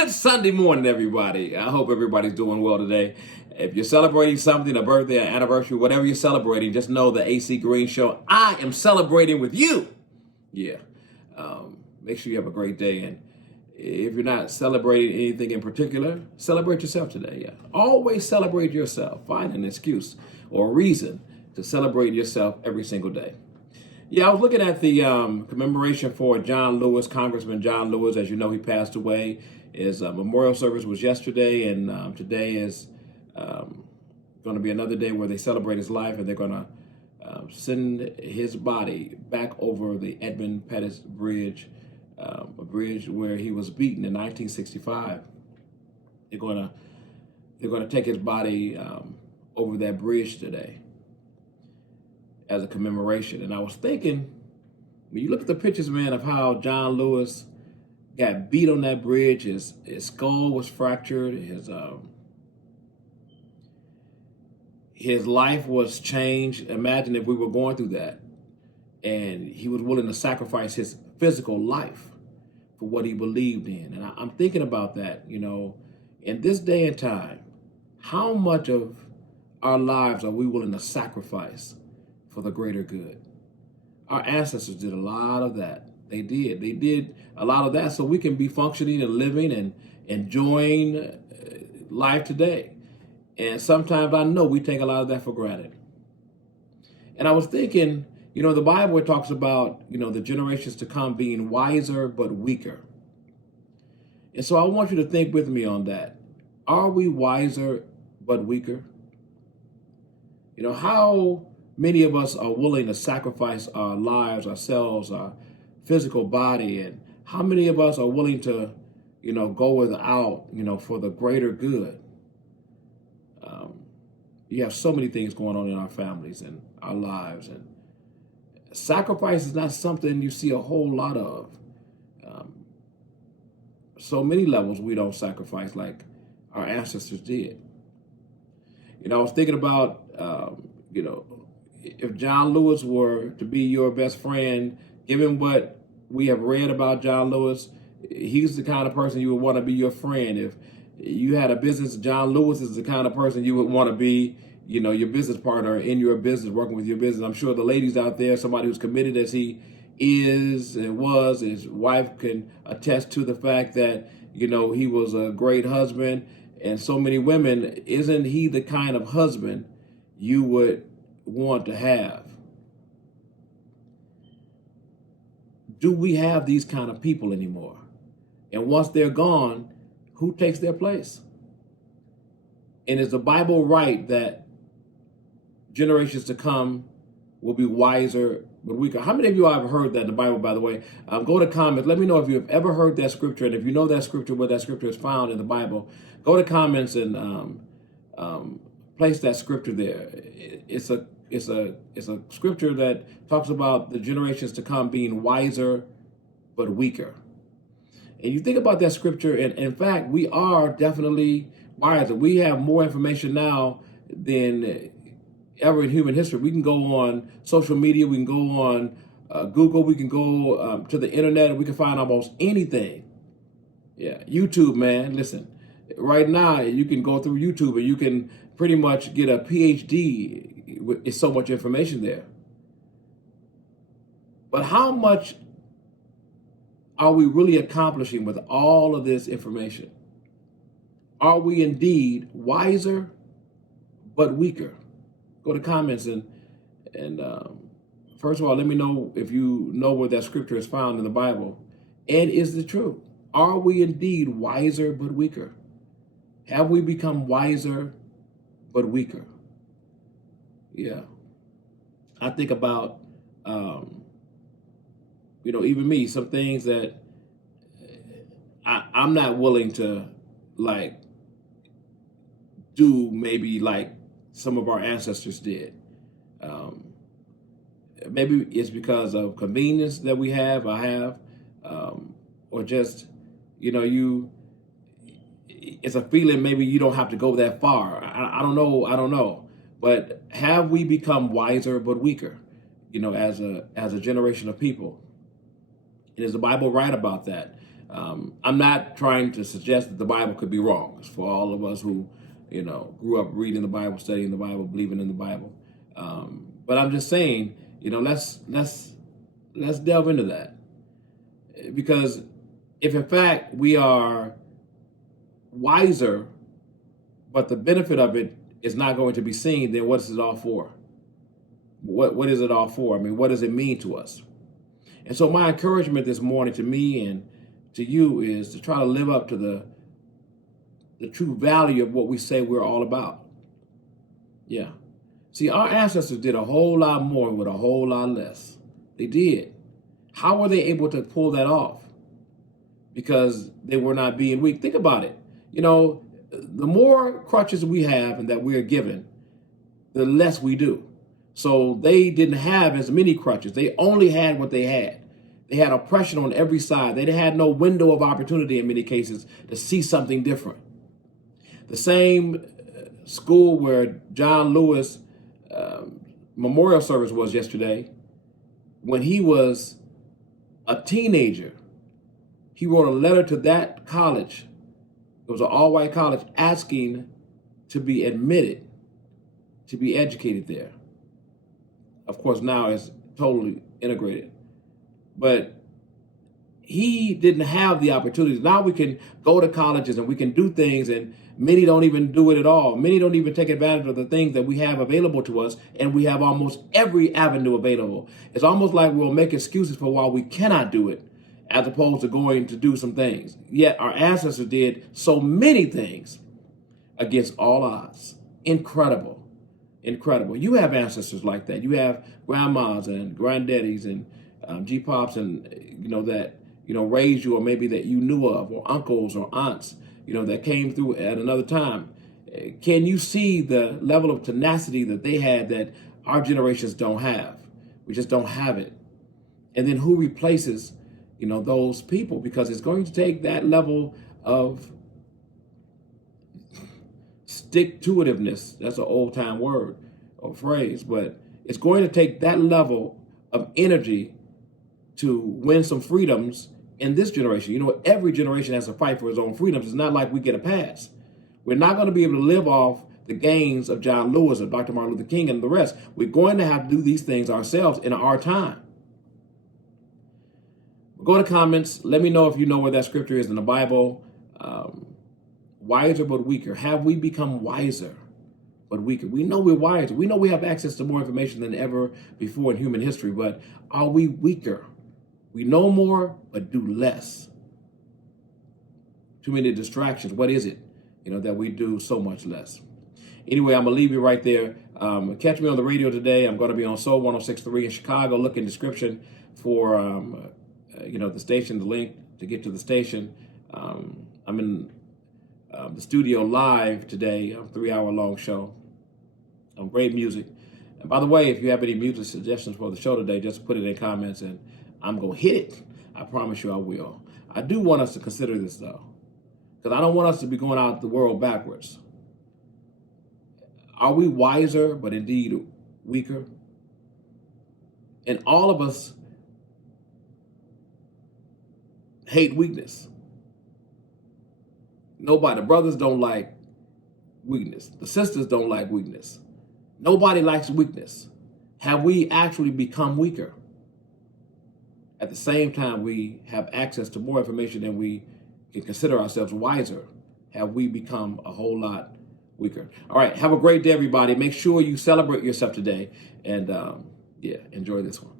Good Sunday morning, everybody. I hope everybody's doing well today. If you're celebrating something, a birthday, an anniversary, whatever you're celebrating, just know the AC Green Show, I am celebrating with you. Yeah. Make sure you have a great day. And if you're not celebrating anything in particular, celebrate yourself today. Yeah. Always celebrate yourself. Find an excuse or a reason to celebrate yourself every single day. Yeah, I was looking at the commemoration for John Lewis, Congressman John Lewis. As you know, he passed away. His memorial service was yesterday, and today is going to be another day where they celebrate his life, and they're going to send his body back over the Edmund Pettus Bridge, a bridge where he was beaten in 1965. They're going to take his body over that bridge today as a commemoration. And I was thinking, when you look at the pictures, man, of how John Lewis got beat on that bridge, his skull was fractured, his life was changed. Imagine if we were going through that and he was willing to sacrifice his physical life for what he believed in. And I'm thinking about that, in this day and time, how much of our lives are we willing to sacrifice for the greater good? Our ancestors did a lot of that. They did a lot of that so we can be functioning and living and enjoying life today. And sometimes I know we take a lot of that for granted. And I was thinking, the Bible talks about, the generations to come being wiser but weaker. And so I want you to think with me on that. Are we wiser but weaker? How many of us are willing to sacrifice our lives, ourselves, our physical body, and how many of us are willing to, go without, for the greater good? You have so many things going on in our families and our lives, and sacrifice is not something you see a whole lot of. So many levels we don't sacrifice like our ancestors did. I was thinking about, if John Lewis were to be your best friend, given what we have read about John Lewis, he's the kind of person you would want to be your friend. If you had a business, John Lewis is the kind of person you would want to be, your business partner in your business, working with your business. I'm sure the ladies out there, somebody who's committed as he is and was, his wife can attest to the fact that, he was a great husband. And so many women, isn't he the kind of husband you would want to have? Do we have these kind of people anymore? And once they're gone, who takes their place? And is the Bible right that generations to come will be wiser but weaker? How many of you have heard that in the Bible, by the way? Go to comments. Let me know if you have ever heard that scripture, and if you know that scripture, where that scripture is found in the Bible. Go to comments and place that scripture there. It's a scripture that talks about the generations to come being wiser but weaker. And you think about that scripture, and in fact, we are definitely wiser. We have more information now than ever in human history. We can go on social media, we can go on Google, we can go to the internet, and we can find almost anything. Yeah, YouTube, man, listen. Right now, you can go through YouTube and you can pretty much get a PhD with so much information there. But how much are we really accomplishing with all of this information? Are we indeed wiser but weaker? Go to comments and first of all, let me know if you know where that scripture is found in the Bible. And is it true? Are we indeed wiser but weaker? Have we become wiser but weaker? Yeah. I think about, even me, some things that I'm not willing to do maybe like some of our ancestors did. Maybe it's because of convenience that I have, or just, it's a feeling maybe you don't have to go that far. I don't know. But have we become wiser but weaker, as a generation of people? And is the Bible right about that? I'm not trying to suggest that the Bible could be wrong. It's for all of us who, grew up reading the Bible, studying the Bible, believing in the Bible. But I'm just saying, let's delve into that, because if in fact we are wiser, but the benefit of it is not going to be seen, then what is it all for? What is it all for? I mean, what does it mean to us? And so my encouragement this morning to me and to you is to try to live up to the true value of what we say we're all about. Yeah. See, our ancestors did a whole lot more with a whole lot less. They did. How were they able to pull that off? Because they were not being weak. Think about it. The more crutches we have and that we're given, the less we do. So they didn't have as many crutches. They only had what they had. They had oppression on every side. They had no window of opportunity in many cases to see something different. The same school where John Lewis memorial service was yesterday, when he was a teenager, he wrote a letter to that college. It was an all-white college, asking to be admitted, to be educated there. Of course, now it's totally integrated. But he didn't have the opportunities. Now we can go to colleges and we can do things, and many don't even do it at all. Many don't even take advantage of the things that we have available to us, and we have almost every avenue available. It's almost like we'll make excuses for why we cannot do it, as opposed to going to do some things. Yet our ancestors did so many things against all odds. Incredible. Incredible. You have ancestors like that. You have grandmas and granddaddies and G-pops and, that, raised you, or maybe that you knew of, or uncles or aunts, that came through at another time. Can you see the level of tenacity that they had that our generations don't have? We just don't have it. And then who replaces, those people? Because it's going to take that level of stick-to-itiveness. That's an old-time word or phrase, but it's going to take that level of energy to win some freedoms in this generation. Every generation has to fight for its own freedoms. It's not like we get a pass. We're not going to be able to live off the gains of John Lewis, of Dr. Martin Luther King, and the rest. We're going to have to do these things ourselves in our time. Go to comments. Let me know if you know where that scripture is in the Bible. Wiser but weaker. Have we become wiser but weaker? We know we're wiser. We know we have access to more information than ever before in human history, but are we weaker? We know more, but do less. Too many distractions. What is it, that we do so much less? Anyway, I'm going to leave you right there. Catch me on the radio today. I'm going to be on Soul 106.3 in Chicago. Look in the description for, the station, the link to get to the station. I'm in the studio live today, a 3-hour-long show. Great music. And by the way, if you have any music suggestions for the show today, just put it in comments and I'm going to hit it. I promise you I will. I do want us to consider this, though, because I don't want us to be going out the world backwards. Are we wiser, but indeed weaker? And all of us hate weakness. Nobody, the brothers don't like weakness. The sisters don't like weakness. Nobody likes weakness. Have we actually become weaker? At the same time, we have access to more information than we can consider ourselves wiser. Have we become a whole lot weaker? All right, have a great day, everybody. Make sure you celebrate yourself today. And enjoy this one.